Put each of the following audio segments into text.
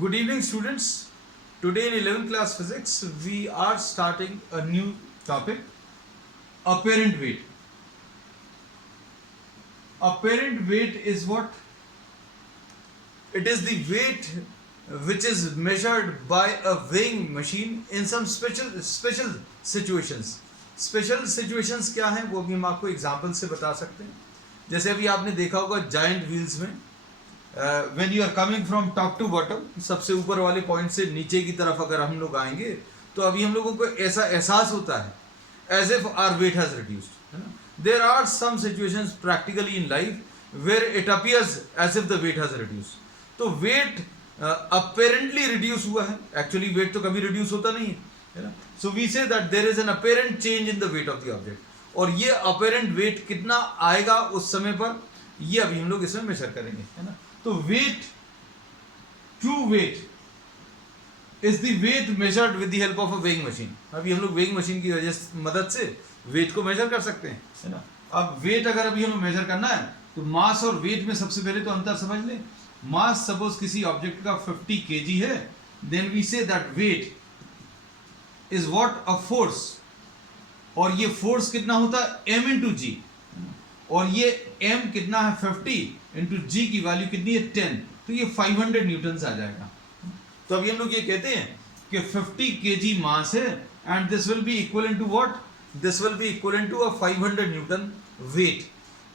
Good evening, students. Today in 11th class physics, we are starting a new topic, apparent weight. Apparent weight is what? It is the weight which is measured by a weighing machine in some special situations. Special situations क्या हैं वो भी हम आपको example से बता सकते हैं. जैसे अभी आपने देखा होगा जायंट व्हील्स में when you are coming from top to bottom, सबसे ऊपर वाले पॉइंट से नीचे की तरफ अगर हम लोग आएंगे तो अभी हम लोगों को ऐसा एहसास होता है as if our weight has reduced, है ना. There are some situations practically in life where it appears as if the weight has reduced. तो weight apparently reduce हुआ है, actually weight तो कभी reduce होता नहीं है ना. So we say that there is an apparent change in the weight of the object. और ये apparent weight कितना आएगा उस समय पर, ये अभी हम लोग इसमें मेजर करेंगे, है ना. तो weight, true weight is the weight measured with the help of a weighing machine. अभी हम लोग weighing machine की मदद से weight को मेजर कर सकते हैं, है ना. अब weight अगर अभी हमें मेजर करना है तो मास और weight में सबसे पहले तो अंतर समझ लें. मास सपोज किसी ऑब्जेक्ट का 50 kg है, then we say that weight is what a force, और ये फोर्स कितना होता है m इंटू जी, और ये m कितना है 50 इंटू जी की वैल्यू कितनी है 10, तो ये 500 न्यूटन आ जाएगा. तो अभी हम लोग ये कहते हैं कि 50 kg मास है and this will be equivalent to what, this will be equivalent to a 500 newton weight.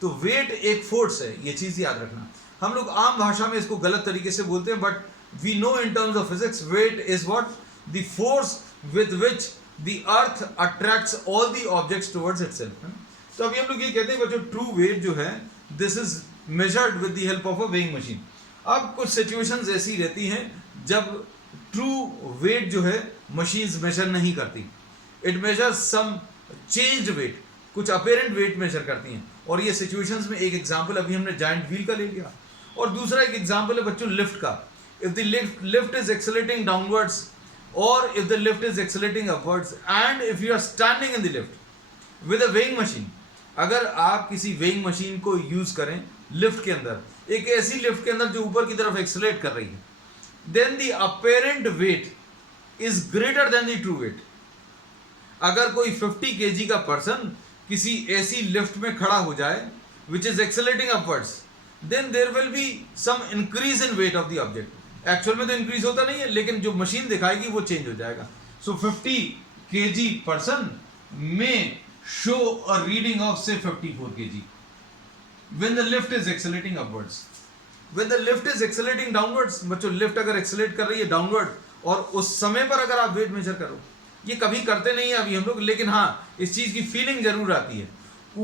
तो वेट एक फोर्स है, ये चीज याद रखना. हम लोग आम भाषा में इसको गलत तरीके से बोलते हैं, but we know in terms of physics weight is what, the force with which the earth attracts all the objects towards itself. तो अभी हम लोग ये कहते हैं बच्चों ट्रू वेट जो है this is measured with the help of a weighing machine. अब कुछ सिचुएशंस ऐसी रहती हैं जब ट्रू वेट जो है मशीन्स मेजर नहीं करती. It measures some changed weight, कुछ अपेरेंट वेट मेजर करती हैं. और ये सिचुएशंस में एक एग्जांपल अभी हमने जायंट व्हील का ले लिया, और दूसरा एक एग्जांपल है बच्चों लिफ्ट का. If the lift is accelerating downwards और if the lift is accelerating upwards and if you are standing in the lift with a weighing machine, अगर आप किसी वेइंग मशीन को यूज करें लिफ्ट के अंदर, एक ऐसी लिफ्ट के अंदर जो ऊपर की तरफ एक्सेलरेट कर रही है, then the apparent weight is greater than the true weight. अगर कोई 50 kg का पर्सन किसी ऐसी लिफ्ट में खड़ा हो जाए which is accelerating upwards, then there will be some increase in weight of the object. Actual में तो इंक्रीज होता नहीं है, लेकिन जो मशीन दिखाएगी वो चेंज हो जाएगा. सो 50 kg पर्सन में show a reading of say 54 kg when the lift is accelerating upwards. When the lift is accelerating downwards, बच्चों लिफ्ट अगर एक्सेलरेट कर रही है डाउनवर्ड, और उस समय पर अगर आप वेट मेजर करो, ये कभी करते नहीं है अभी हम लोग, लेकिन हाँ इस चीज की फीलिंग जरूर आती है.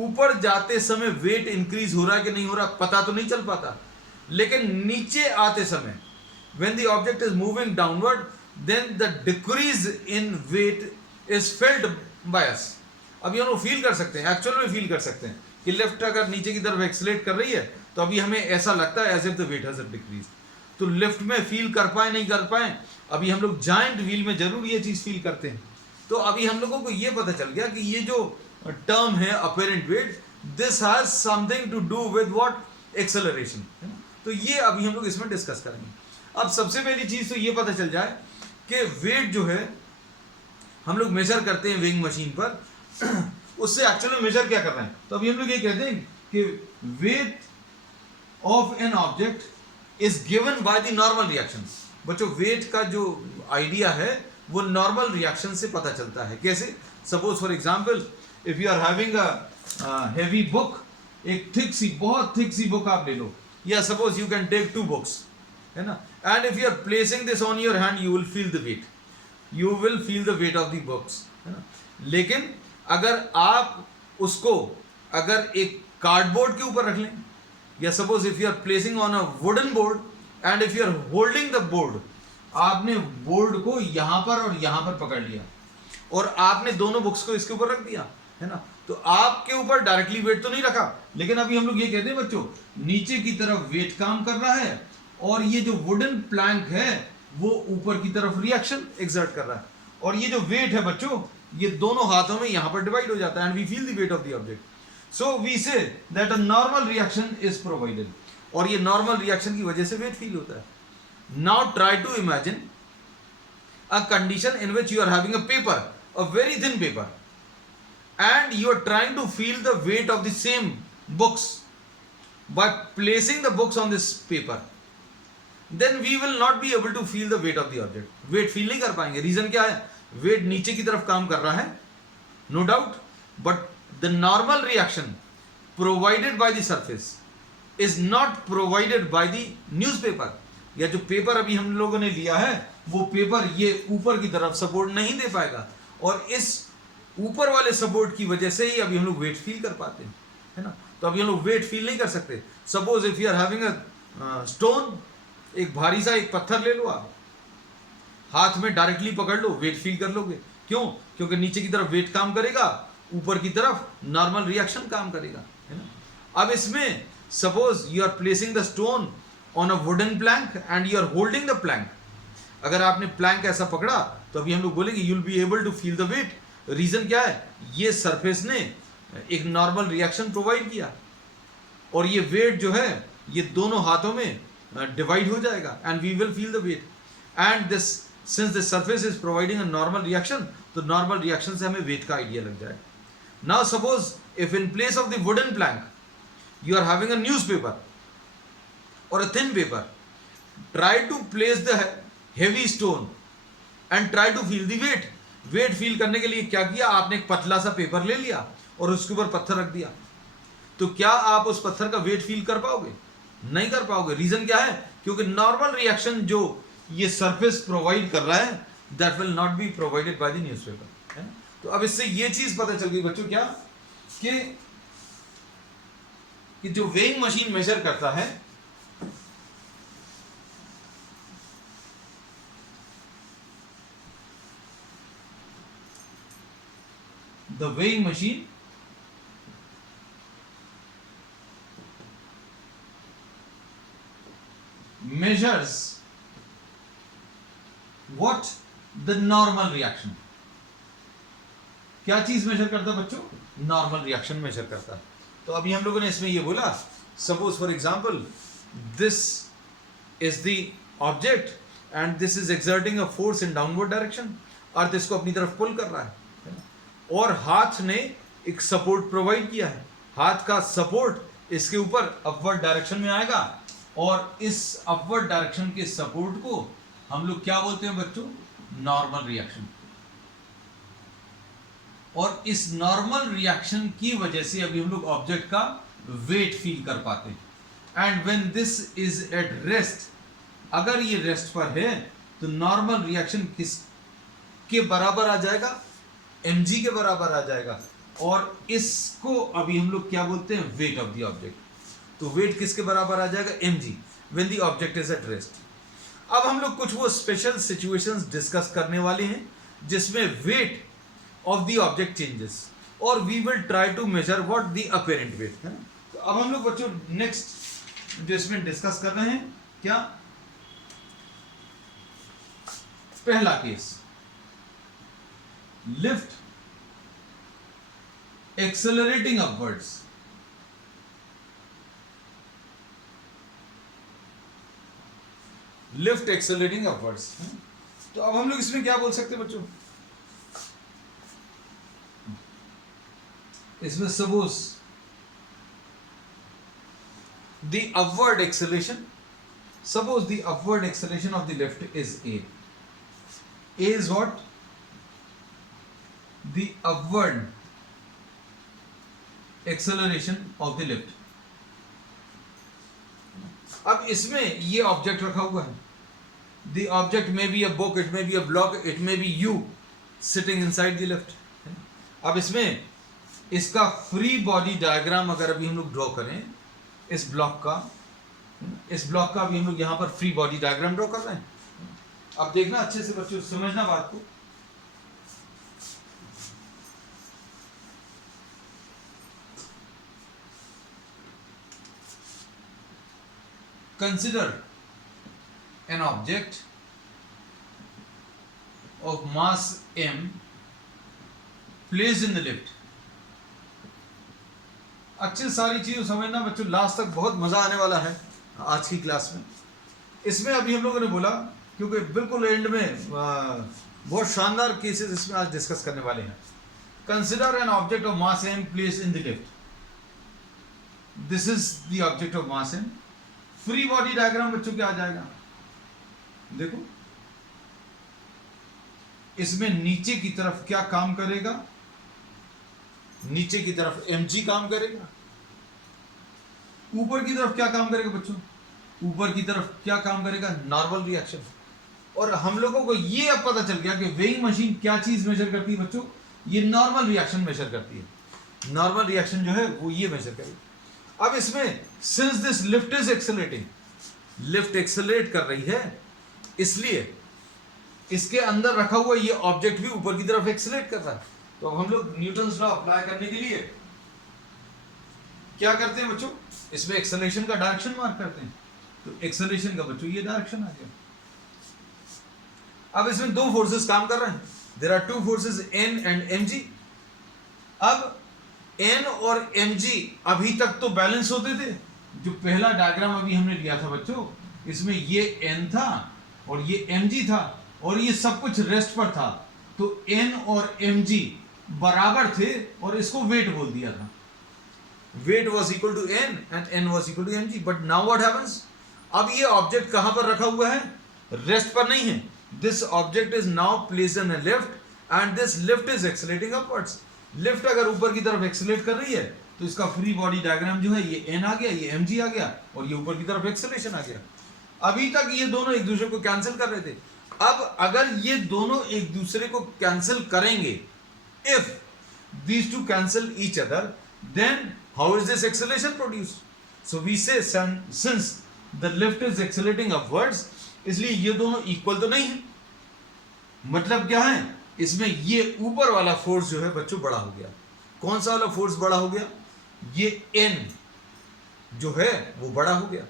ऊपर जाते समय वेट इंक्रीज हो रहा है कि नहीं हो रहा पता तो नहीं चल पाता, लेकिन नीचे आते समय when the object is moving downward, then the decrease in weight is felt by us. अभी हम लोग फील कर सकते हैं, एक्चुअल में फील कर सकते हैं कि लिफ्ट अगर नीचे की तरफ एक्सेलरेट कर रही है तो अभी हमें ऐसा लगता है as if the weight has decrease. तो लिफ्ट में फील कर पाए नहीं कर पाए, अभी हम लोग जायंट व्हील में जरूर ये चीज फील करते हैं. तो अभी हम लोगों को ये पता चल गया कि ये जो टर्म है apparent weight, this has something to do with what, acceleration. तो ये अभी हम लोग इसमें डिस्कस करेंगे. अब सबसे पहली चीज तो ये पता चल जाए कि वेट जो है हम लोग मेजर करते हैं वेइंग मशीन पर, उससे एक्चुअली मेजर क्या कर रहे हैं. तो अभी हम लोग ये कहते हैं कि wait of an object is given by the normal reactions. बच्चों वेट का जो आइडिया है वो नॉर्मल रिएक्शन से पता चलता है. कैसे? Suppose for example if you are having a heavy book, एक थिक सी, बहुत थिक सी बुक आप ले लो, या suppose you can take 2 books, है ना, and if you are placing this on your hand you will feel the weight, you will feel the weight of the books, है ना. लेकिन अगर आप उसको अगर एक कार्डबोर्ड के ऊपर रख लें, या suppose if you are placing on a wooden board and if you are holding the board, आपने बोर्ड को यहां पर और यहां पर पकड़ लिया और आपने दोनों बुक्स को इसके ऊपर रख दिया, है ना, तो आपके ऊपर डायरेक्टली वेट तो नहीं रखा, लेकिन अभी हम लोग ये कहते हैं बच्चों नीचे की तरफ वेट काम कर रहा है और ये जो वुडन प्लैंक है वो ऊपर की तरफ रिएक्शन एक्सर्ट कर रहा है. और ये जो वेट है बच्चों ये दोनों हाथों में यहां पर डिवाइड हो जाता है and we feel the weight of the object. So we say that a normal reaction is provided, और ये नॉर्मल रिएक्शन की वजह से वेट फील होता है. Now try to imagine a condition in which you are having a paper, a very thin paper, and you are trying to feel the weight of the same books by placing the books on this paper. Then we will not be able to feel the weight of the object. Weight feel नहीं कर पाएंगे. Reason क्या है? Weight नीचे की तरफ काम कर रहा है, no doubt, but the normal reaction provided by the surface is not provided by the newspaper. या जो पेपर अभी हम लोगों ने लिया है वो पेपर ये ऊपर की तरफ सपोर्ट नहीं दे पाएगा, और इस ऊपर वाले सपोर्ट की वजह से ही अभी हम लोग वेट फील कर पाते हैं, है ना. तो अभी हम लोग वेट फील नहीं कर सकते. Suppose if you are having a stone, एक भारी सा एक पत्थर ले लो, आप हाथ में डायरेक्टली पकड़ लो, वेट फील कर लोगे. क्यों? क्योंकि नीचे की तरफ वेट काम करेगा, ऊपर की तरफ नॉर्मल रिएक्शन काम करेगा, है ना. अब इसमें suppose you are placing the stone on a wooden plank and you are holding the plank. अगर आपने प्लैंक ऐसा पकड़ा तो अभी हम लोग बोलेंगे you will be able to feel the weight. Reason क्या है? ये सरफेस ने एक नॉर्मल रिएक्शन प्रोवाइड किया, और ये वेट जो है ये दोनों हाथों में डिवाइड हो जाएगा and we will feel the weight. And this since the surface is providing a normal reaction, तो नॉर्मल रिएक्शन से हमें वेट का आइडिया लग जाएगा. Now suppose if in place of the wooden plank you are having a newspaper or a thin paper, try to place the heavy stone and try to feel the weight. Weight feel करने के लिए क्या किया आपने? एक पतला सा paper ले लिया और उसके ऊपर पत्थर रख दिया. तो क्या आप उस पत्थर का वेट फील कर पाओगे? नहीं कर पाओगे. रीजन क्या है? क्योंकि नॉर्मल रिएक्शन जो ये सरफेस प्रोवाइड कर रहा है that will not be provided by the newspaper. तो अब इससे ये चीज पता चल गई बच्चों क्या कि जो वेइंग मशीन मेजर करता है the weighing machine measures what the normal reaction. क्या चीज मेजर करता है बच्चों? नॉर्मल रिएक्शन मेजर करता है. तो अभी हम लोगों ने इसमें ये बोला, suppose for example this is the object and this is exerting a force in downward direction. Earth इसको अपनी तरफ पुल कर रहा है और हाथ ने एक सपोर्ट प्रोवाइड किया है. हाथ का सपोर्ट इसके ऊपर अपवर्ड डायरेक्शन में आएगा, और इस अपवर्ड डायरेक्शन के सपोर्ट को हम लोग क्या बोलते हैं बच्चों? Normal reaction. और इस नॉर्मल रिएक्शन की वजह से अभी हम लोग ऑब्जेक्ट का वेट फील कर पाते हैं. And when this is at rest, अगर ये रेस्ट पर है तो नॉर्मल रिएक्शन किस के बराबर आ जाएगा? mg के बराबर आ जाएगा. और इसको अभी हम लोग क्या बोलते हैं? Wait of the object. तो वेट किसके बराबर आ जाएगा? mg when the object is at rest. अब हम लोग कुछ वो स्पेशल सिचुएशंस डिस्कस करने वाले हैं जिसमें wait of the object changes, or we will try to measure what the apparent weight है. तो अब हम लोग बच्चों नेक्स्ट जो इसमें डिस्कस कर रहे हैं क्या? पहला case, lift accelerating upwards. Lift accelerating upwards. तो अब हम लोग इसमें क्या बोल सकते हैं बच्चों? इसमें suppose the upward acceleration, suppose the upward acceleration of the lift is a is what? The upward acceleration of the lift. अब इसमें ये ऑब्जेक्ट रखा हुआ है. The object may be a book, it may be a block, it may be you sitting inside the lift. अब इसमें इसका free body diagram अगर अभी हम लोग ड्रॉ करें, इस ब्लॉक का अभी हम लोग यहां पर फ्री बॉडी डायग्राम ड्रॉ कर रहे हैं. अब देखना अच्छे से बच्चों, समझना बात को. Consider an object of mass m placed in the lift. अच्छी सारी चीज़ समझना बच्चों, लास्ट तक बहुत मज़ा आने वाला है आज की क्लास में. इसमें अभी हम लोगों ने बोला, क्योंकि बिल्कुल एंड में बहुत शानदार केसेस इसमें आज डिस्कस करने वाले हैं. Consider an object of mass m place in the lift. This is the object of mass m. Free body diagram बच्चों क्या आ जाएगा, देखो इसमें नीचे की तरफ क्या काम करेगा, नीचे की तरफ mg काम करेगा. ऊपर की तरफ क्या काम करेगा बच्चों, ऊपर की तरफ क्या काम करेगा, नॉर्मल रिएक्शन. और हम लोगों को ये अब पता चल गया कि वेइंग मशीन क्या चीज मेजर करती है बच्चों, ये नॉर्मल रिएक्शन मेजर करती है. नॉर्मल रिएक्शन जो है वो ये मेजर करेगी. अब इसमें since this lift is accelerating, lift accelerate कर रही है, इसलिए इसके अंदर रखा हुआ ये ऑब्जेक्ट भी ऊपर की तरफ एक्सेलरेट कर रहा है. तो अब हम लोग न्यूटन्स लॉ अप्लाई करने के लिए क्या करते हैं बच्चों, इसमें एक्सेलरेशन का डायरेक्शन मार्क करते हैं. तो एक्सेलरेशन का बच्चों ये डायरेक्शन आ गया. अब इसमें दो फोर्सेस काम कर रहे हैं. There are two forces N and mg. अब N और mg अभी तक तो बैलेंस होते थे. जो पहला डायग्राम अभी हमने लिया था बच्चों, इसमें ये N था और ये mg था और ये सब कुछ रेस्ट पर था. तो N और mg बराबर थे और इसको वेट बोल दिया था. Weight was equal to N and N was equal to mg. But now what happens, अब ये ऑब्जेक्ट कहां पर रखा हुआ है, रेस्ट पर नहीं है. This object is now placed in a lift and this lift is accelerating upwards. Lift अगर ऊपर की तरफ एक्सेलरेट कर रही है तो इसका फ्री बॉडी डायग्राम जो है ये N आ गया, ये mg आ गया और ये ऊपर की तरफ एक्सेलरेशन आ गया. अभी तक ये दोनों एक दूसरे को कैंसिल कर रहे थे. अब अगर ये दोनों एक दूसरे को कैंसिल करेंगे, if these two cancel each other, then how is this acceleration produced? So we say since the lift is accelerating upwards, इसलिए ये दोनों इक्वल तो नहीं है. मतलब क्या है, इसमें ये ऊपर वाला फोर्स जो है बच्चों बड़ा हो गया. कौन सा वाला फोर्स बड़ा हो गया, ये N जो है वो बड़ा हो गया.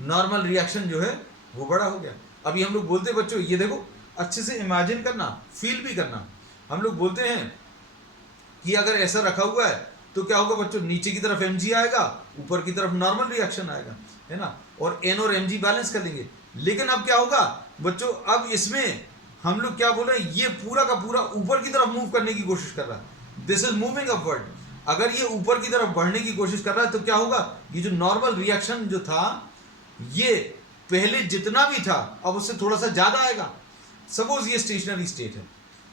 नॉर्मल रिएक्शन जो है वो बड़ा हो गया. अभी हम लोग बोलते हैं बच्चों, ये देखो अच्छे से इमेजिन करना, फील भी करना. हम लोग बोलते हैं कि अगर ऐसा रखा हुआ है तो क्या होगा बच्चों, नीचे की तरफ mg आएगा, ऊपर की तरफ नॉर्मल रिएक्शन आएगा, है ना, और N और mg बैलेंस कर लेंगे. लेकिन अब क्या होगा बच्चों, अब इसमें हम लोग क्या बोल रहे हैं, ये पूरा का पूरा ऊपर की तरफ मूव करने की कोशिश कर रहा है. This is moving upward. अगर ये ऊपर की तरफ बढ़ने की कोशिश कर रहा है तो क्या होगा, ये जो नॉर्मल रिएक्शन जो था ये पहले जितना भी था अब उससे थोड़ा सा ज्यादा आएगा. सपोज ये स्टेशनरी स्टेट है,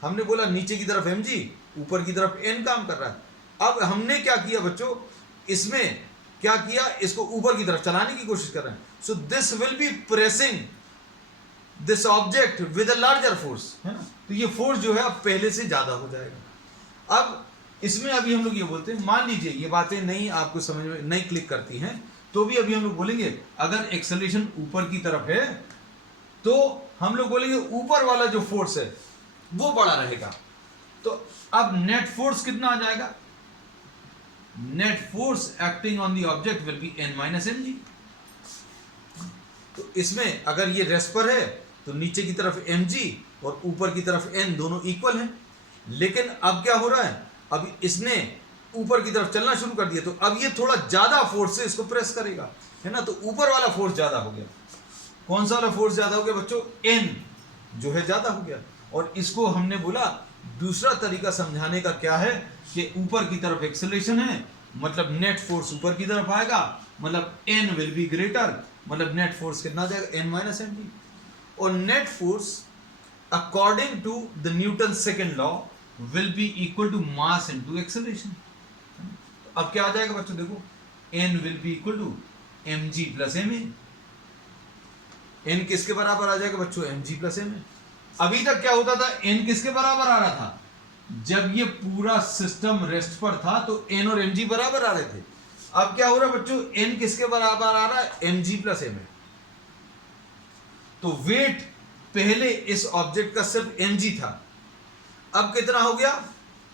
हमने बोला नीचे की तरफ mg, ऊपर की तरफ N काम कर रहा है. अब हमने क्या किया बच्चों, इसमें क्या किया, इसको ऊपर की तरफ चलाने की कोशिश कर रहे हैं. So this will B pressing this object with a larger force, है ना. तो ये फोर्स जो है अब पहले से ज्यादा हो जाएगा. अब इसमें अभी हम लोग ये बोलते हैं, मान लीजिए ये बातें नहीं आपको समझ में नहीं क्लिक करती हैं, तो भी अभी हम लोग बोलेंगे अगर एक्सेलरेशन ऊपर की तरफ है तो हम लोग बोलेंगे ऊपर वाला जो फोर्स है वो बड़ा रहेगा. तो अब नेट फोर्स कितना आ जाएगा, net force acting on the object will be N minus mg. तो इसमें अगर ये रेस्ट पर है तो नीचे की तरफ mg और ऊपर की तरफ N दोनों इक्वल हैं. लेकिन अब क्या हो रहा है, अब इसने ऊपर की तरफ चलना शुरू कर दिया, तो अब ये थोड़ा ज्यादा फोर्स से इसको प्रेस करेगा, है ना. तो ऊपर वाला फोर्स ज्यादा हो गया. कौन सा वाला फोर्स ज्यादा हो गया बच्चों, N जो है ज्यादा हो गया. और इसको हमने बोला, दूसरा तरीका समझाने का क्या है कि ऊपर की तरफ एक्सेलरेशन है, मतलब नेट फोर्स ऊपर की तरफ आएगा, मतलब N विल बी ग्रेटर, मतलब नेट फोर्स कितना जाएगा, N माइनस mg. और net force according to the newton second law will be equal to mass into acceleration. अब क्या आ जाएगा बच्चों, देखो N will be equal to mg plus ma. N किसके बराबर आ जाएगा बच्चों, mg प्लस ma. अभी तक क्या होता था, N किसके बराबर आ रहा था, जब ये पूरा सिस्टम रेस्ट पर था तो N और mg बराबर आ रहे थे. अब क्या हो रहा है बच्चों, N किसके बराबर आ रहा है, mg प्लस ma. तो वेट पहले इस ऑब्जेक्ट का सिर्फ mg था, अब कितना हो गया,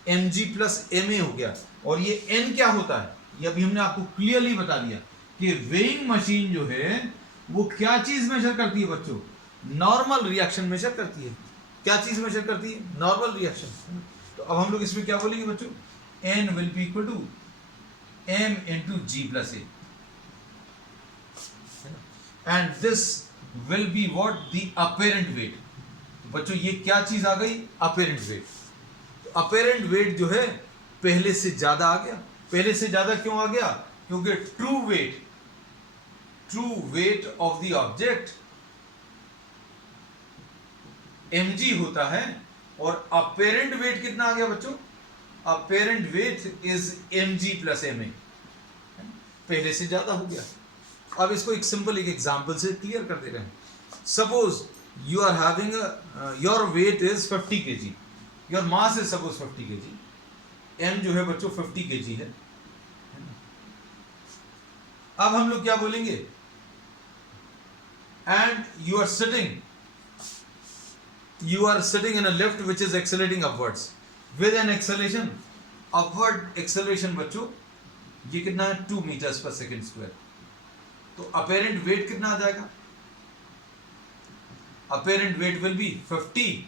mg प्लस ma हो गया. और ये N क्या होता है, ये अभी हमने आपको क्लियरली बता दिया कि वेइंग मशीन जो है वो क्या चीज मेजर करती है बच्चों, नॉर्मल रिएक्शन मेजर करती है. क्या चीज मेजर करती है, नॉर्मल रिएक्शन. तो अब हम लोग इसमें क्या बोलेंगे बच्चों, N will be equal to m into g plus a, and this will be what? The apparent weight. बच्चों ये क्या चीज आ गई? apparent weight. तो apparent weight जो है पहले से ज्यादा आ गया. पहले से ज्यादा क्यों आ गया? क्योंकि true weight of the object mg होता है और apparent weight कितना आ गया बच्चों? apparent weight is mg plus ma. पहले से ज्यादा हो गया. अब इसको एक सिंपल एक एग्जांपल से क्लियर कर दे रहे हैं. Suppose you are having your weight is 50 kg, your mass is suppose 50 kg, m जो है बच्चों 50 kg है. अब हम लोग क्या बोलेंगे? And you are sitting in a lift which is accelerating upwards with an acceleration. Upward acceleration बच्चों ये कितना है? 2 मीटर्स पर सेकेंड स्क्वायर. तो अपेरेंट वेट कितना आ जाएगा? Apparent weight will be 50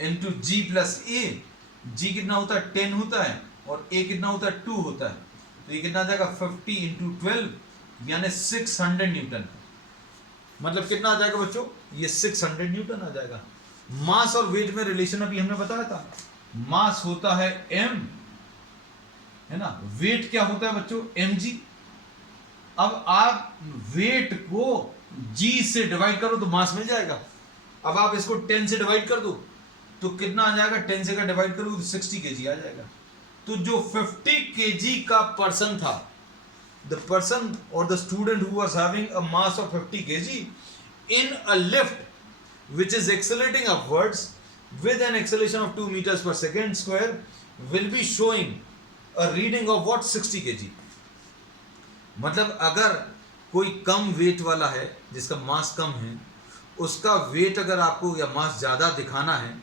into G plus A. G कितना होता है? 10 होता है और ए कितना होता है? 2 होता है. तो ये कितना आ जाएगा? 50 इंटू 12 यानी 600 न्यूटन. मतलब कितना आ जाएगा बच्चों? ये 600 न्यूटन आ जाएगा. मास और वेट में रिलेशन अभी हमने बताया था. मास होता है m, है ना. वेट क्या होता है बच्चों? mg. अब आप वेट को g से डिवाइड करो तो मास मिल जाएगा. अब आप इसको 10 से डिवाइड कर दो तो कितना आ जाएगा? 10 से का डिवाइड करो तो 60 kg आ जाएगा. तो जो 50 kg का पर्सन था, द पर्सन और the student who was having a mass of 50 kg in a lift which is accelerating upwards with an acceleration of 2 meters per second square will be showing a reading of what? 60 kg. मतलब अगर कोई कम wait वाला है जिसका मास कम है, उसका wait अगर आपको या मास ज़्यादा दिखाना है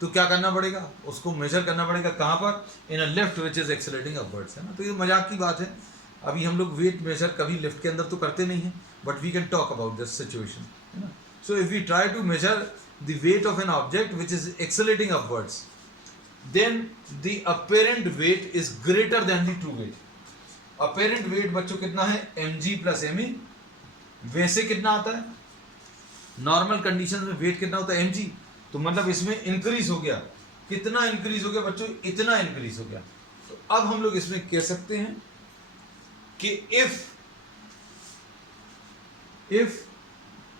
तो क्या करना पड़ेगा? उसको मेजर करना पड़ेगा. कहाँ पर? In a lift which is accelerating upwards, है ना. तो ये मजाक की बात है. अभी हम लोग वेट मेजर कभी लिफ्ट के अंदर तो करते नहीं हैं, but we can talk about this situation, है ना. So if we try to measure the weight of an object which is accelerating upwards, then the apparent weight is greater than the true weight. Apparent weight बच्चों कितना है? mg plus ma. वैसे कितना आता है? Normal condition में wait कितना होता है? mg. तो मतलब इसमें इंक्रीज हो गया. कितना इंक्रीज हो गया बच्चों? इतना इंक्रीज हो गया. तो अब हम लोग इसमें कह सकते हैं कि इफ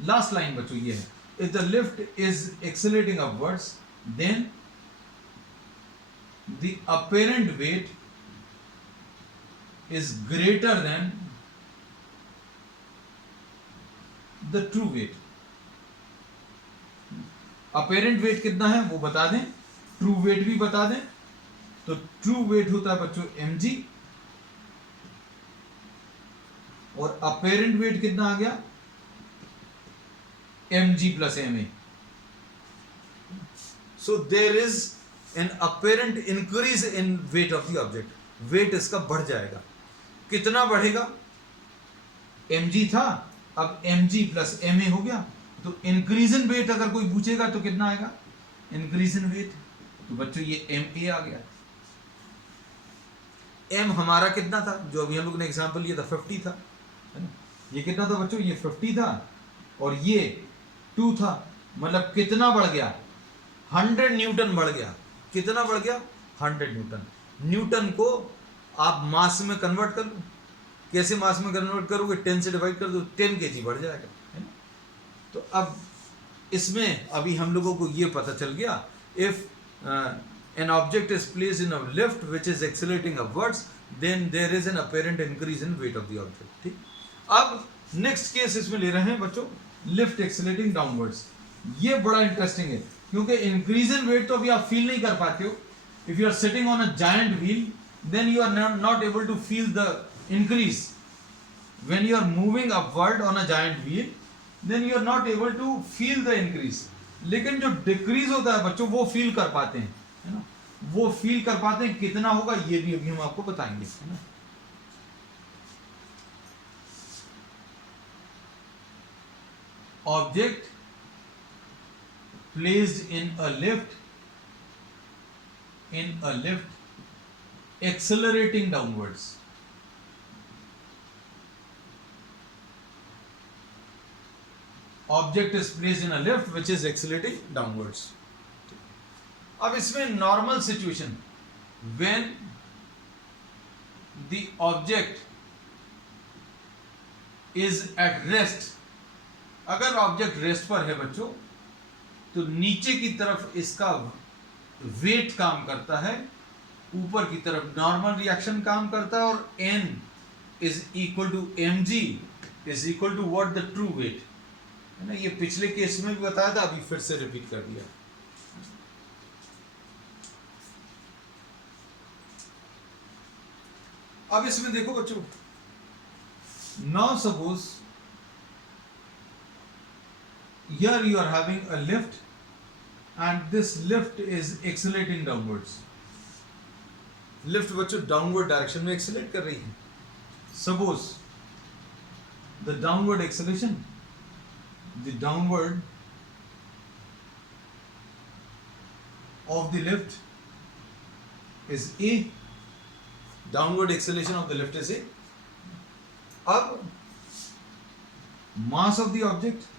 लास्ट लाइन बच्चों ये है, if the lift is accelerating upwards then the apparent weight is greater than the true weight. Apparent weight कितना है वो बता दें, ट्रू वेट भी बता दें. तो ट्रू वेट होता है बच्चों mg और अपेरेंट वेट कितना आ गया? mg plus ma. So there is an apparent increase in weight of the object. Weight इसका बढ़ जाएगा. कितना बढ़ेगा? mg था, अब mg प्लस ma हो गया. तो इंक्रीज इन वेट अगर कोई पूछेगा तो कितना आएगा? Increase in weight. तो बच्चों ये ma आ गया. m हमारा कितना था? जो अभी हम लोग ने एग्जांपल लिया था 50 था, है ना. ये कितना था बच्चों? ये 50 था और ये 2 था. मतलब कितना बढ़ गया? 100 न्यूटन बढ़ गया. कितना बढ़ गया? 100 न्यूटन. न्यूटन को आप मास में कन्वर्ट कर लो. कैसे मास में कन्वर्ट करोगे? 10 से डिवाइड कर दो, 10 kg बढ़ जाएगा, है ना. तो अब इसमें अभी हम लोगों को ये पता चल गया, if an object is placed in a lift which is accelerating upwards then there is an apparent increase in weight of the object. ठीक. अब नेक्स्ट केस इसमें ले रहे हैं बच्चों लिफ्ट एक्सेलरेटिंग डाउनवर्ड्स. ये बड़ा इंटरेस्टिंग है क्योंकि इंक्रीज इन वेट तो अभी आप फील नहीं कर पाते हो. If you are sitting on a giant wheel, then you are not able to feel the increase. When you are moving upward on a giant wheel, then you are not able to feel the increase. लेकिन जो decrease होता है बच्चों वो feel कर पाते हैं, है ना. वो feel कर पाते हैं. कितना होगा ये भी अभी हम आपको बताएंगे, है ना. Object placed in a lift accelerating downwards. Object is placed in a lift which is accelerating downwards. अब इसमें normal situation when the object is at rest, अगर ऑब्जेक्ट रेस्ट पर है बच्चों तो नीचे की तरफ इसका वेट काम करता है, ऊपर की तरफ नॉर्मल रिएक्शन काम करता है, और n is equal to mg is equal to what the true weight है ना। ये पिछले केस में भी बताया था, अभी फिर से रिपीट कर दिया। अब इसमें देखो बच्चों, now suppose here you are having a lift and this lift is accelerating downwards। Lift बच्चों डाउनवर्ड डायरेक्शन में एक्सेलरेट कर रही है। Suppose the downward acceleration, the downward of the lift is a, downward acceleration of the lift is a. अब mass of the object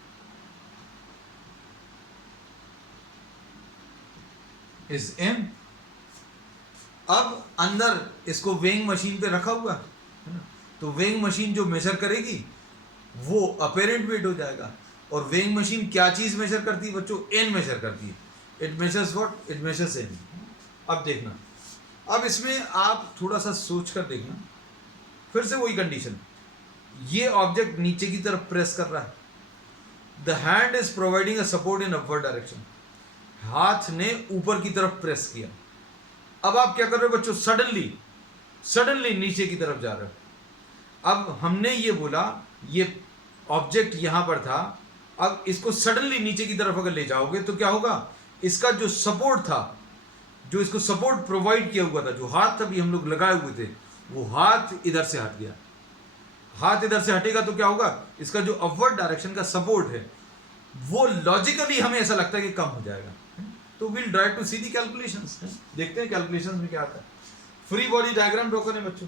is m। अब अंदर इसको weighing machine पे रखा हुआ है ना, तो वेइंग मशीन जो मेजर करेगी वो अपेरेंट वेट हो जाएगा। और वेइंग मशीन क्या चीज मेजर करती है बच्चों? n मेजर करती है। It measures what? It measures n। अब देखना, अब इसमें आप थोड़ा सा सोच कर देखना, फिर से वही कंडीशन, ये ऑब्जेक्ट नीचे की तरफ प्रेस कर रहा है, the hand is providing a support in upward direction, हाथ ने ऊपर की तरफ प्रेस किया। अब आप क्या कर रहे हो बच्चों? सडनली नीचे की तरफ जा रहे हो। अब हमने ये बोला ये ऑब्जेक्ट यहां पर था, अब इसको सडनली नीचे की तरफ अगर ले जाओगे तो क्या होगा? इसका जो सपोर्ट था, जो इसको सपोर्ट प्रोवाइड किया हुआ था, जो हाथ अभी हम लोग लगाए हुए थे, वो हाथ इधर से हट गया। हाथ इधर से हटेगा तो क्या होगा? इसका जो अपवर्ड डायरेक्शन का सपोर्ट है वो लॉजिकली हमें ऐसा लगता है कि कम हो जाएगा। तो will try to see the calculations, देखते हैं कैलकुलेशंस में क्या आता है। फ्री बॉडी डायग्राम ड्रॉ करें बच्चों।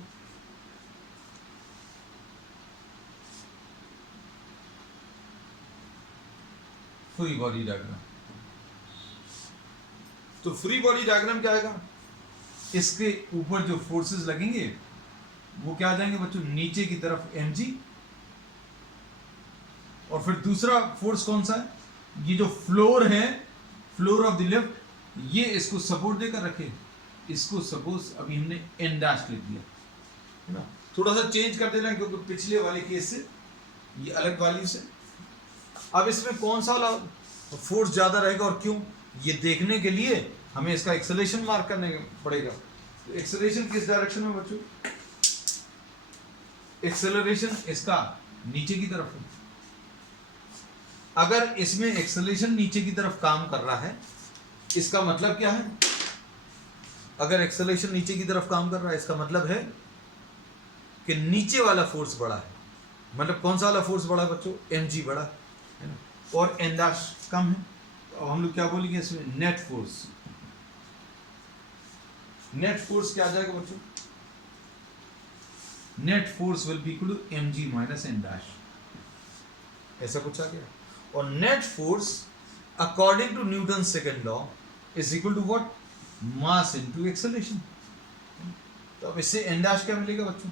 फ्री बॉडी डायग्राम, तो फ्री बॉडी डायग्राम क्या आएगा? इसके ऊपर जो फोर्सेस लगेंगे वो क्या आ जाएंगे बच्चों? नीचे की तरफ mg, और फिर दूसरा फोर्स कौन सा है? ये जो फ्लोर है, फ्लोर ऑफ द लिफ्ट, ये इसको सपोर्ट देकर रखे, इसको सपोज अभी हमने n डैश लिख दिया है ना। थोड़ा सा चेंज कर देना क्योंकि पिछले वाले केस से ये अलग वैल्यू से। अब इसमें कौन सा वाला फोर्स ज्यादा रहेगा और क्यों, ये देखने के लिए हमें इसका एक्सेलरेशन मार्क करने पड़ेगा। तो एक्सेलरेशन किस डायरेक्शन में बच्चों? एक्सेलरेशन इसका नीचे की तरफ है। अगर इसमें एक्सेलरेशन नीचे की तरफ काम कर रहा है, इसका मतलब क्या है? अगर एक्सेलरेशन नीचे की तरफ काम कर रहा है, इसका मतलब है कि नीचे वाला फोर्स बड़ा है। मतलब कौन सा वाला फोर्स बड़ा है बच्चों? mg बड़ा है ना, और n डैश कम है। तो हम लोग क्या बोलेंगे इसमें? Net force. नेट फोर्स क्या आ जाएगा बच्चों? Net force will be equal to mg minus n dash, ऐसा कुछ आ गया। और net force according to newton second law is equal to what? Mass into acceleration. तो अब इससे n डैश क्या मिलेगा बच्चों?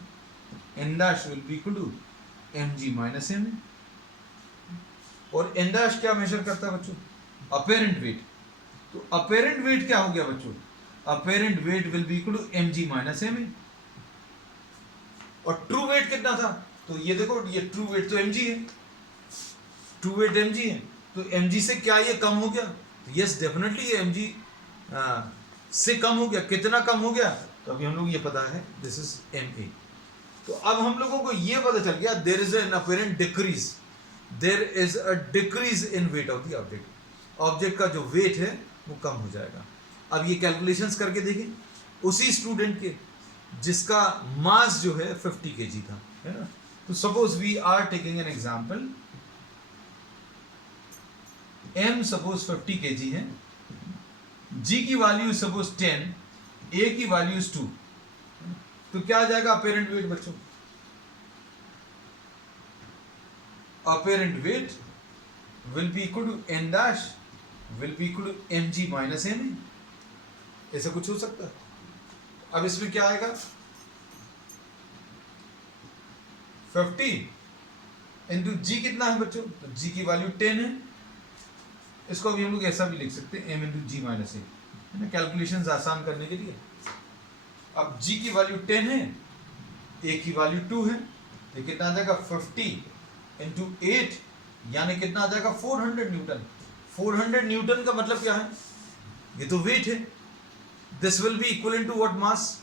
n dash will be equal to mg minus n। और n डैश क्या मेजर करता है बच्चों? Apparent weight. तो अपेरेंट वेट क्या हो गया बच्चों? Apparent weight will be equal to mg minus m। और ट्रू वेट कितना था? तो ये देखो, ये ट्रू वेट तो mg है, ट्रू वेट mg है, तो mg से क्या ये कम हो गया? यस डेफिनेटली ये mg से कम हो गया। कितना कम हो गया? तो अभी हम लोग ये पता है, दिस इज ma। तो अब हम लोगों को ये पता चल गया there is an apparent decrease, there is a decrease in weight of the object. Object का जो वेट है वो कम हो जाएगा। अब ये कैलकुलेशंस करके देखें उसी स्टूडेंट के जिसका मास जो है 50 kg था, है ना। तो suppose we are taking an example, m suppose 50 kg है, g की वैल्यू सपोज 10, a की वैल्यू 2, तो क्या आ जाएगा अपेरेंट वेट बच्चों? Apparent weight will be equal to n dash will be equal to mg minus ma, ऐसा कुछ हो सकता है। अब इसमें क्या आएगा, 50 इंटू जी कितना है बच्चों, तो जी की वैल्यू 10 है। इसको अभी हम लोग ऐसा भी लिख सकते हैं, एम इंटू जी माइनस ए, है ना, कैलकुलेशन आसान करने के लिए। अब जी की वैल्यू 10 है, ए की वैल्यू 2 है, तो कितना आ जाएगा 50 इंटू 8, यानी कितना आ जाएगा 400 न्यूटन। 400 न्यूटन का मतलब क्या है, ये तो वेट है। This will be equal to what, mass.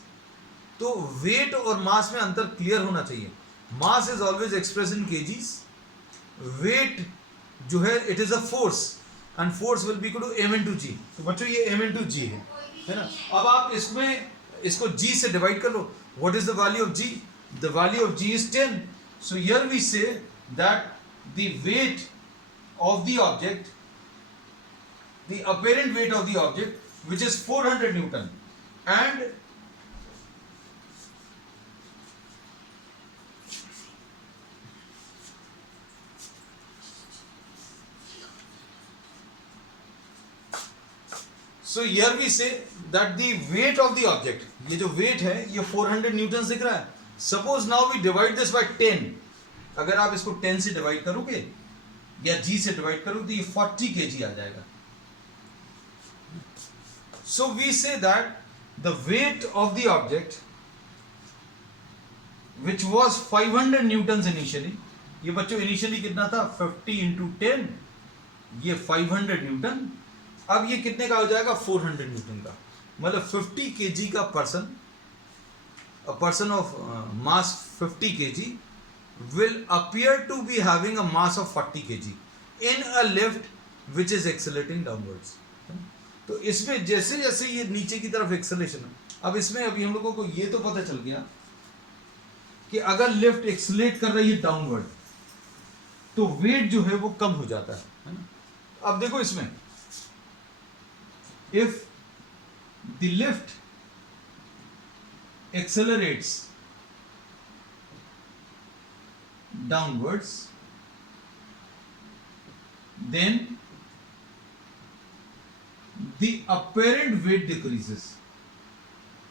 तो वेट और मास में अंतर क्लियर होना चाहिए। Mass is always express in KGs, weight जो है it is a force, and force will be equal to m into g. तो बच्चों ये एम इनटू जी है ना। अब आप इसमें इसको जी से डिवाइड कर लो। What is the value of g, the value of g is 10। So here we say that the weight of the object, the apparent weight of the object which is 400 Newton, and so here we say that the weight of the object, ये जो weight है ये 400 Newton दिख रहा है। Suppose now we divide this by 10, अगर आप इसको 10 से डिवाइड करोगे या g से डिवाइड करोगे तो ये 40 kg आ जाएगा। So we say that the weight of the object which was 500 newtons initially, ये बच्चों इनिशियली कितना था 50 इंटू 10, ये 500 न्यूटन। अब ये कितने का हो जाएगा 400 न्यूटन का, मतलब 50 केजी का person, a person of mass 50 kg will appear to be having a mass of 40 kg in a lift which is accelerating downwards। तो इसमें जैसे जैसे ये नीचे की तरफ एक्सेलरेशन है, अब इसमें अभी हम लोगों को ये तो पता चल गया कि अगर लिफ्ट एक्सेलरेट कर रही है डाउनवर्ड तो वेट जो है वो कम हो जाता है ना। अब देखो इसमें, if the lift accelerates downwards then the apparent weight decreases.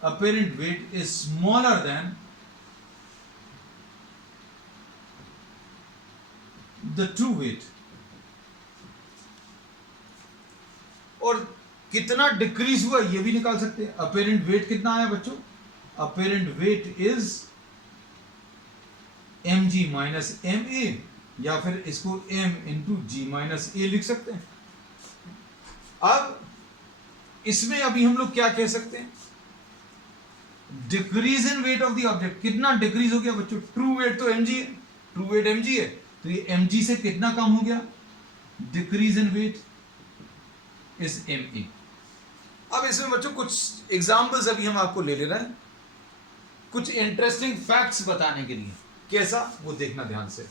Apparent weight is smaller than the true weight. और कितना डिक्रीज हुआ ये भी निकाल सकते हैं। apparent weight कितना आया बच्चों, apparent weight is mg minus ma, या फिर इसको m इंटू जी माइनस ए लिख सकते हैं। अब इसमें अभी हम लोग क्या कह सकते हैं, decrease in weight of the object. कितना डिक्रीज हो गया बच्चों, ट्रू वेट तो mg है, ट्रू वेट mg है, तो ये mg से कितना कम हो गया, decrease in weight is ma। अब इसमें बच्चों कुछ एग्जांपल्स अभी हम आपको ले रहे हैं, कुछ इंटरेस्टिंग फैक्ट्स बताने के लिए। कैसा, वो देखना ध्यान से।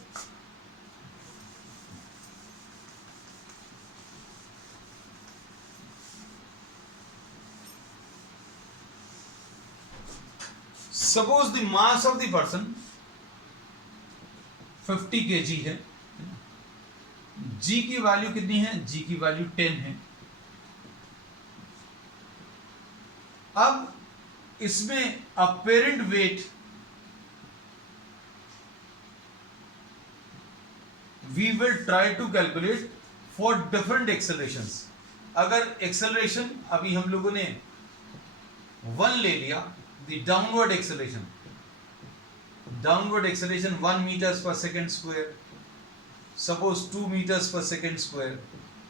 Suppose the mass of the person 50 kg है, g की वैल्यू कितनी है, g की वैल्यू 10 है। अब इसमें apparent weight we will try to calculate for different accelerations। अगर एक्सेलरेशन अभी हम लोगों ने 1 ले लिया, the downward acceleration 1 meters per second square, suppose 2 meters per second square,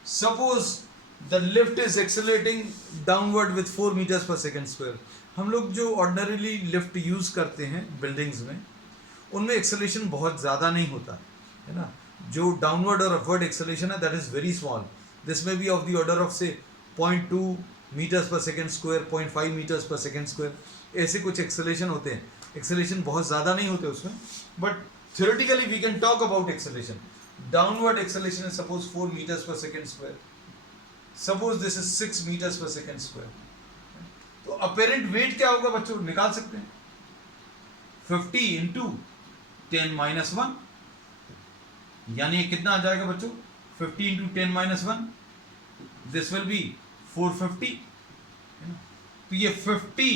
suppose the lift is accelerating downward with 4 meters per second square। हम लोग जो ordinarily lift यूज करते हैं बिल्डिंग्स में, उनमें एक्सेलरेशन बहुत ज़्यादा नहीं होता है ना। जो डाउनवर्ड और अपवर्ड एक्सेलरेशन है that is very small, this may be of the order of say 0.2 metres per second square, 0.5 metres per second square, ऐसे कुछ एक्सेलरेशन होते हैं। एक्सेलरेशन बहुत ज़्यादा नहीं होते उसमें, but theoretically we can talk about acceleration. Downward acceleration is suppose 4 meters per second square. Suppose this is 6 meters per second square. तो apparent weight क्या होगा बच्चों, निकाल सकते हैं 50 into 10 minus 1, यानी कितना आ जाएगा बच्चों 50 into 10 minus 1, this will be 450. तो ये 50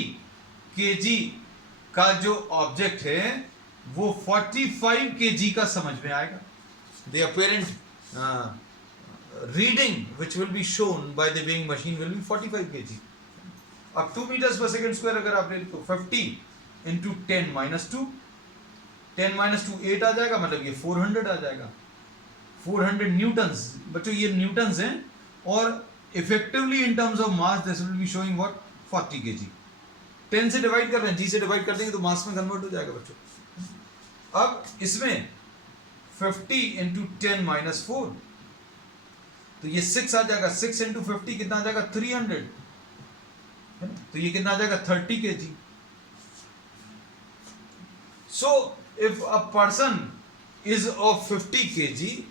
kg का जो ऑब्जेक्ट है वो 45 kg का समझ में आएगा. The apparent reading which will be shown by the weighing machine will be 45 kg. अब 2 meters per second square अगर आप ले तो 50 into 10 minus 2, 10 minus 2 8 आ जाएगा, मतलब ये 400 आ जाएगा. 400 न्यूटन्स. बच्चों ये न्यूटन्स हैं और effectively in terms of mass this will be showing what 40 kg. 10 से डिवाइड कर रहे हैं, जी से डिवाइड कर देंगे तो मास में कन्वर्ट हो जाएगा बच्चों. अब इसमें 50 into 10 minus 4, तो ये 6 आ जाएगा. 6 into 50 कितना आ जाएगा 300 है ना. तो ये कितना आ जाएगा 30 kg. So if a person is of 50 kg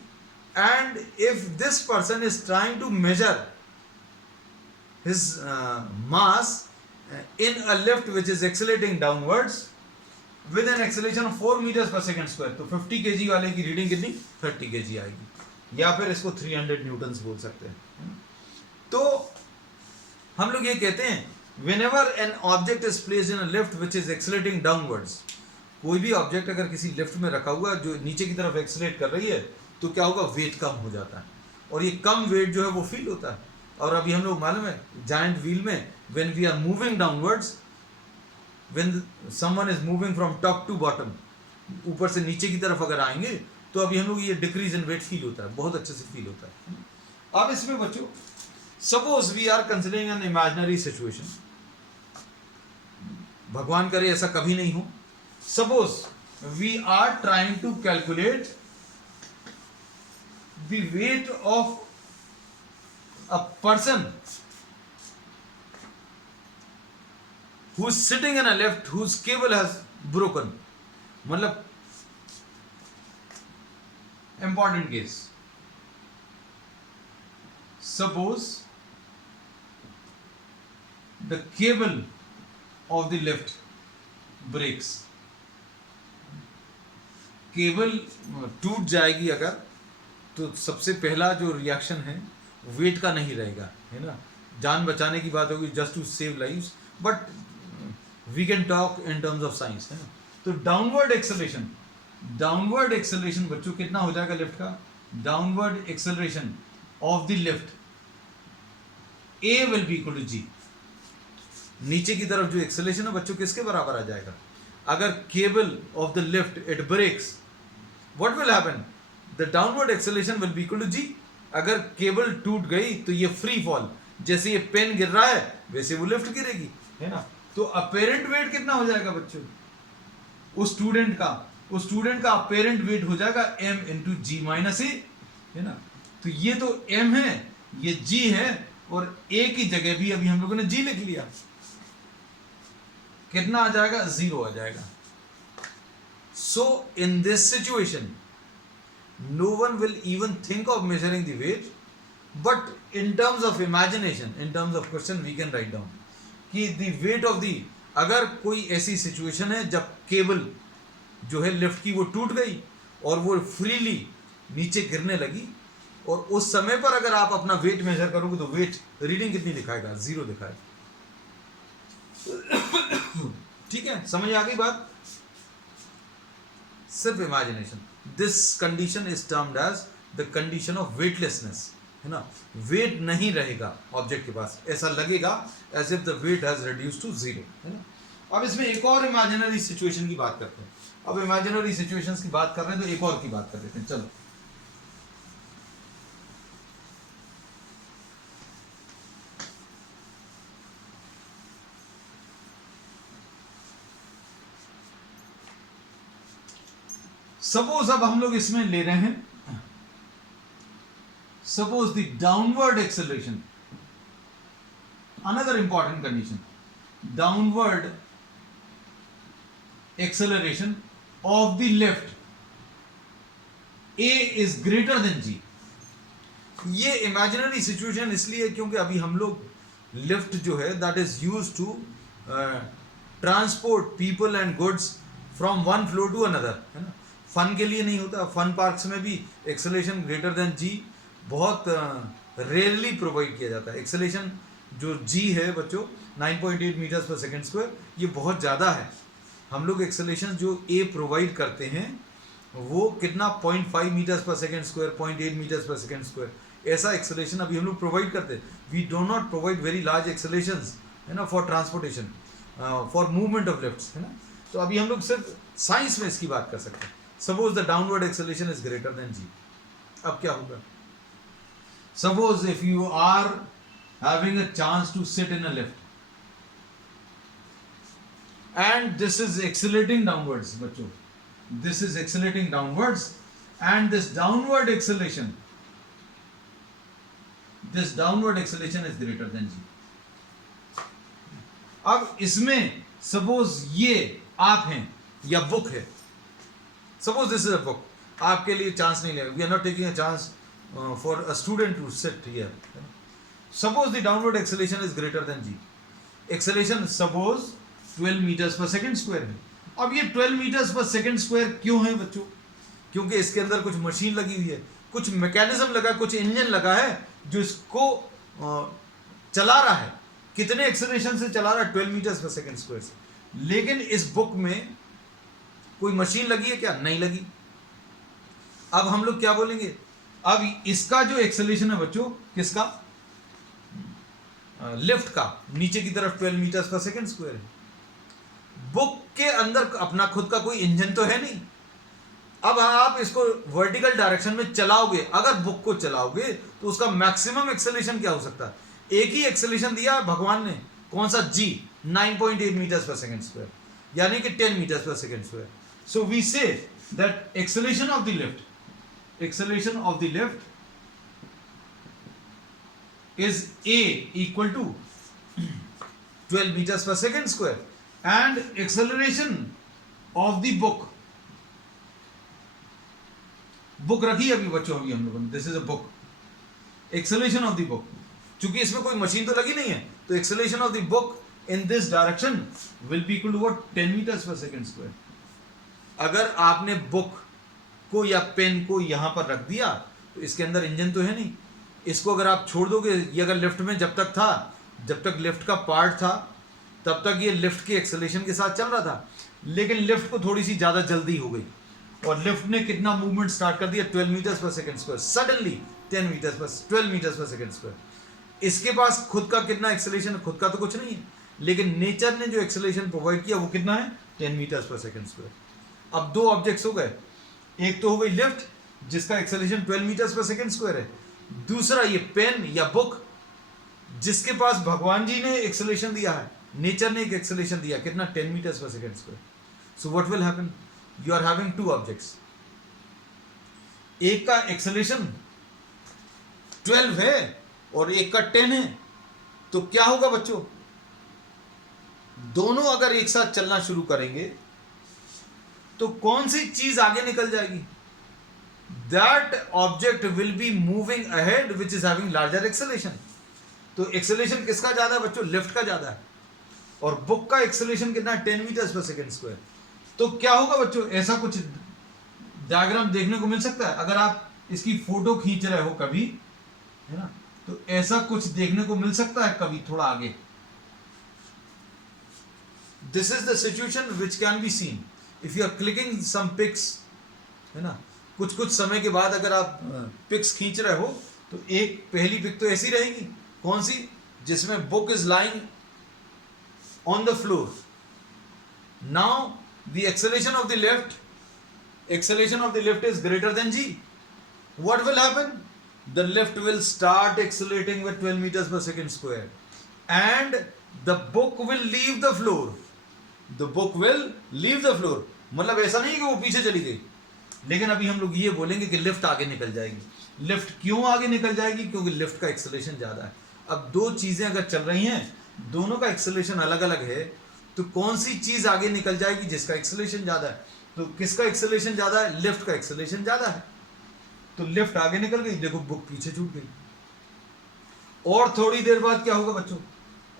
and if this person is trying to measure his mass in a lift which is accelerating downwards with an acceleration of 4 meters per second square, तो 50 kg वाले की reading कितनी 30 kg आएगी, या फिर इसको 300 Newton's बोल सकते हैं. तो हम लोग ये कहते हैं whenever an object is placed in a lift which is accelerating downwards, कोई भी ऑब्जेक्ट अगर किसी लिफ्ट में रखा हुआ जो नीचे की तरफ एक्सेलरेट कर रही है तो क्या होगा, वेट कम हो जाता है, और ये कम वेट जो है वो फील होता है. और अभी हम लोग मालूम है जायंट व्हील में when we are moving downwards, when someone is moving from top to bottom, ऊपर से नीचे की तरफ अगर आएंगे तो अभी हम लोग ये डिक्रीज इन वेट फील होता है, बहुत अच्छे से फील होता है. अब इसमें बच्चों suppose we are considering an imaginary situation, भगवान करे ऐसा कभी नहीं हो. Suppose we are trying to calculate the weight of a person who is sitting in a lift whose cable has broken. मतलब important case. Suppose the cable of the lift breaks. Cable टूट जाएगी अगर, तो सबसे पहला जो reaction है wait का नहीं रहेगा, है ना. जान बचाने की बात होगी, just to save lives, but we can talk in terms of science, है ना. तो डाउनवर्ड एक्सेलरेशन बच्चों कितना हो जाएगा लिफ्ट का, downward acceleration of the lift a will be equal to g. नीचे की तरफ जो एक्सेलरेशन है बच्चों किसके बराबर आ जाएगा, अगर cable of the lift it breaks, what will happen, the downward acceleration will be equal to g. अगर केबल टूट गई तो ये फ्री फॉल, जैसे ये पेन गिर रहा है वैसे वो लिफ्ट गिरेगी, है ना. तो अपेरेंट वेट कितना हो जाएगा बच्चों, उस स्टूडेंट का अपेरेंट वेट हो जाएगा m इंटू जी माइनस ए, है ना. तो ये तो m है, ये g है, और a की जगह भी अभी हम लोगों ने g लिख लिया, कितना आ जाएगा 0 आ जाएगा. So in this situation no one will even think of measuring the weight, but in terms of imagination, in terms of question, we can write down कि the weight of the, अगर कोई ऐसी सिचुएशन है जब cable जो है lift की वो टूट गई और वो फ्रीली नीचे गिरने लगी, और उस समय पर अगर आप अपना वेट मेजर करोगे तो वेट रीडिंग कितनी दिखाएगा, 0 दिखाएगा. ठीक है, समझ आ गई बात, सिर्फ imagination. This condition is termed as the condition of weightlessness, है ना. वेट नहीं रहेगा ऑब्जेक्ट के पास, ऐसा लगेगा as if the weight has reduced to 0, है ना. अब इसमें एक और इमेजिनरी सिचुएशन की बात करते हैं. अब इमेजिनरी सिचुएशंस की बात कर रहे हैं तो एक और की बात कर लेते हैं. चलो, सपोज अब हम लोग इसमें ले रहे हैं, suppose the downward acceleration, another important condition, downward acceleration of the lift a is greater than g. ये इमेजिनरी सिचुएशन इसलिए क्योंकि अभी हम लोग लिफ्ट जो है that is used to transport people and goods from one floor to another, है ना. फन के लिए नहीं होता, फन पार्क्स में भी एक्सेलरेशन ग्रेटर देन जी बहुत रेयरली प्रोवाइड किया जाता है। एक्सेलेरेशन जो g है बच्चों 9.8 मीटर्स पर सेकेंड स्क्वायर, ये बहुत ज़्यादा है। हम लोग एक्सेलेरेशन जो a प्रोवाइड करते हैं वो कितना 0.5 metres per second square, 0.8 metres per second square, ऐसा एक्सेलेरेशन अभी हम लोग प्रोवाइड करते हैं। We do not provide very large accelerations, है ना, for transportation, for movement of lifts, है ना। तो अभी हम लोग सिर्फ साइंस में इसकी बात कर सकते हैं। Suppose the downward acceleration is greater than g। अब क्या होगा? Suppose if you are having a chance to sit in a lift and this is accelerating downwards बच्चों, this is accelerating downwards and this downward acceleration is greater than g। अब इसमें suppose ये आप हैं या बुक है, suppose this is a book, आपके लिए चांस नहीं लेगा, we are not taking a chance for a student to sit here. Suppose the downward acceleration is greater than g. Acceleration suppose 12 metres per second square है। अब ये 12 metres per second square क्यों है बच्चों? क्योंकि इसके अंदर कुछ मशीन लगी हुई है, कुछ मैकेनिज्म लगा, कुछ इंजन लगा है जो इसको चला रहा है। कितने एक्सेलरेशन से चला रहा है? 12 मीटर्स पर सेकेंड स्क्वायर से। लेकिन इस बुक में कोई मशीन लगी है क्या? नहीं लगी। अब हम लोग क्या बोलेंगे? अब इसका जो एक्सेलरेशन है बच्चों, किसका? लिफ्ट का, नीचे की तरफ 12 मीटर्स पर सेकेंड स्क्वायर है। बुक के अंदर अपना खुद का कोई इंजन तो है नहीं। अब आप इसको वर्टिकल डायरेक्शन में चलाओगे, अगर बुक को चलाओगे तो उसका मैक्सिमम एक्सेलरेशन क्या हो सकता है? एक ही एक्सेलरेशन दिया भगवान ने, कौन सा? G, 9.8 metres per second square, यानी कि 10 metres per second square. So we say that acceleration of the lift is a equal to 12 meters per second square and acceleration of the book रखी अभी बच्चों, अभी हम लोगों ने, this is a book, acceleration of the book, चूंकि इसमें कोई मशीन तो लगी नहीं है, तो acceleration of the book in this direction will be equal to what? 10 metres per second square. अगर आपने बुक को या पेन को यहां पर रख दिया तो इसके अंदर इंजन तो है नहीं। इसको अगर आप छोड़ दोगे, ये अगर लिफ्ट में जब तक था, जब तक लिफ्ट का पार्ट था, तब तक ये लिफ्ट के एक्सेलरेशन के साथ चल रहा था। लेकिन लिफ्ट को थोड़ी सी ज़्यादा जल्दी हो गई और लिफ्ट ने कितना मूवमेंट स्टार्ट कर दिया? 12 metres per second square, suddenly 12 metres per second square. इसके पास खुद का कितना एक्सेलरेशन है? खुद का तो कुछ नहीं है, लेकिन नेचर ने जो एक्सेलरेशन प्रोवाइड किया वो कितना है? 10 मीटर्स पर सेकेंड स्क्वायर। अब दो ऑब्जेक्ट्स हो गए, एक तो हो गई लिफ्ट जिसका acceleration 12 metres per second square है, दूसरा ये पेन या बुक जिसके पास भगवान जी ने एक्सेलरेशन दिया है, नेचर ने एक एक्सेलरेशन दिया, कितना? 10 metres per second square. So what will happen? You are having two objects, एक का एक्सेलरेशन 12 है और एक का 10 है, तो क्या होगा बच्चों? दोनों अगर एक साथ चलना शुरू करेंगे तो कौन सी चीज आगे निकल जाएगी? That object will be moving ahead which is having larger acceleration। तो एक्सेलरेशन किसका ज्यादा है बच्चों? लिफ्ट का ज्यादा है। और बुक का एक्सेलरेशन कितना है? 10 मीटर्स पर सेकेंड स्क्वायर। तो क्या होगा बच्चों? ऐसा कुछ डायग्राम देखने को मिल सकता है अगर आप इसकी फोटो खींच रहे हो कभी, है ना, तो ऐसा कुछ देखने को मिल सकता है कभी थोड़ा आगे। This is the situation which can be seen if you are clicking some pics, है ना। कुछ समय के बाद अगर आप पिक्स खींच रहे हो तो एक पहली पिक तो ऐसी रहेगी, कौन सी? जिसमें book is lying on the floor. Now the acceleration of the lift is greater than g. What will happen? The lift will start accelerating with 12 metres per second square and the book will leave the floor. मतलब ऐसा नहीं कि वो पीछे चली गई, लेकिन अभी हम लोग ये बोलेंगे कि लिफ्ट आगे निकल जाएगी। लिफ्ट क्यों आगे निकल जाएगी? क्योंकि लिफ्ट का एक्सेलरेशन ज़्यादा है। अब दो चीज़ें अगर चल रही हैं, दोनों का एक्सेलरेशन अलग अलग है, तो कौन सी चीज़ आगे निकल जाएगी? जिसका एक्सेलरेशन ज़्यादा है। तो किसका एक्सेलरेशन ज़्यादा है? लिफ्ट का एक्सेलरेशन ज़्यादा है, तो लिफ्ट आगे निकल गई, देखो बुक पीछे छूट गई। और थोड़ी देर बाद क्या होगा बच्चों?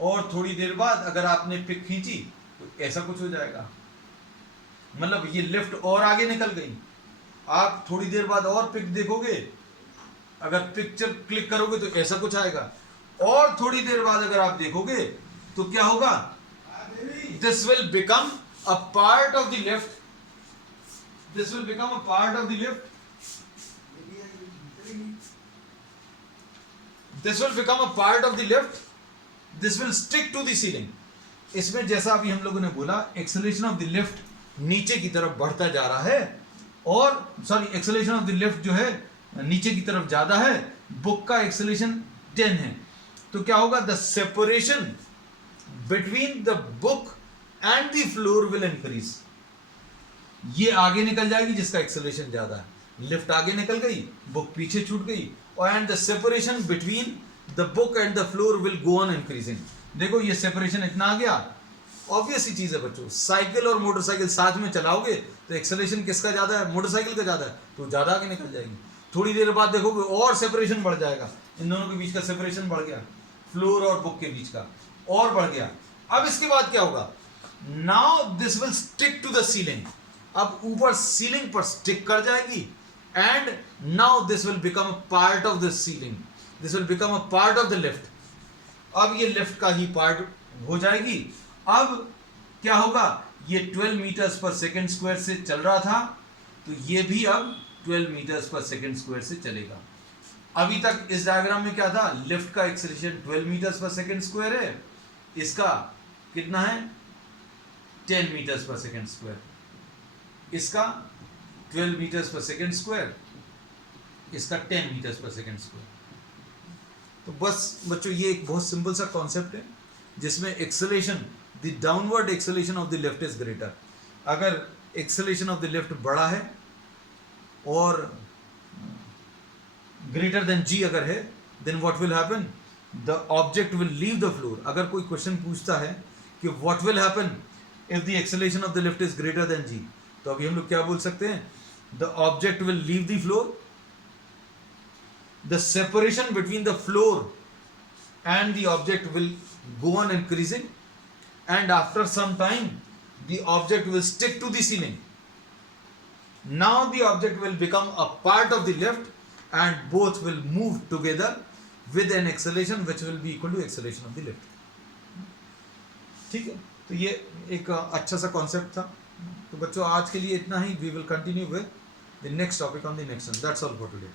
और थोड़ी देर बाद अगर आपने पिक खींची तो ऐसा कुछ हो जाएगा, मतलब ये लिफ्ट और आगे निकल गई। आप थोड़ी देर बाद और पिक देखोगे, अगर पिक्चर क्लिक करोगे तो ऐसा कुछ आएगा, और थोड़ी देर बाद अगर आप देखोगे तो क्या होगा, this will become a part of the lift, this will become a part of the lift, this will become a part of the lift, this will stick to the ceiling. इसमें जैसा अभी हम लोगों ने बोला, एक्सेलरेशन ऑफ द लिफ्ट नीचे की तरफ बढ़ता जा रहा है, और sorry acceleration of the lift जो है नीचे की तरफ ज्यादा है, बुक का एक्सेलरेशन 10 है, तो क्या होगा, the separation between the book and the floor will increase. ये आगे निकल जाएगी जिसका एक्सेलरेशन ज्यादा है, लिफ्ट आगे निकल गई, बुक पीछे छूट गई, और and the separation between the book and the floor will go on increasing. देखो ये सेपरेशन इतना आ गया, ऑब्वियस ही चीज है बच्चों, साइकिल और मोटरसाइकिल साथ में चलाओगे तो एक्सेलरेशन किसका ज्यादा है, मोटरसाइकिल का ज्यादा है, तो ज्यादा आगे निकल जाएगी। थोड़ी देर बाद देखोगे और सेपरेशन बढ़ जाएगा, इन दोनों के बीच का सेपरेशन बढ़ गया, फ्लोर और बुक के बीच का और बढ़ गया। अब इसके बाद क्या होगा, now this will stick to the ceiling, अब ऊपर सीलिंग पर स्टिक कर जाएगी, and now this will become a part of the ceiling, this will become a part of the lift. अब ये लिफ्ट का ही पार्ट हो जाएगी। अब क्या होगा, ये 12 मीटर्स पर सेकेंड स्क्वायर से चल रहा था, तो ये भी अब 12 मीटर्स पर सेकेंड स्क्वायर से चलेगा। अभी तक इस डायग्राम में क्या था, लिफ्ट का acceleration 12 metres per second square है, इसका कितना है 10 मीटर्स पर सेकेंड स्क्वायर, इसका 12 मीटर्स पर सेकेंड स्क्वायर, इसका 10 मीटर्स पर सेकेंड स्क्वायर। तो बस बच्चों ये एक बहुत सिंपल सा कॉन्सेप्ट है जिसमें acceleration, the downward acceleration of the lift is greater. अगर एक्सेलरेशन ऑफ द लिफ्ट बड़ा है और ग्रेटर देन जी अगर है, then what will happen, the object will leave the floor. अगर कोई क्वेश्चन पूछता है कि what will happen if the acceleration of the lift is greater than g, तो अभी हम लोग क्या बोल सकते हैं, the object will leave the floor, the separation between the floor and the object will go on increasing, and after some time the object will stick to the ceiling. Now the object will become a part of the lift and both will move together with an acceleration which will be equal to acceleration of the lift. ठीक है, तो ये एक अच्छा सा concept था। तो बच्चों आज के लिए इतना ही, we will continue with the next topic on the next one. That's all for today.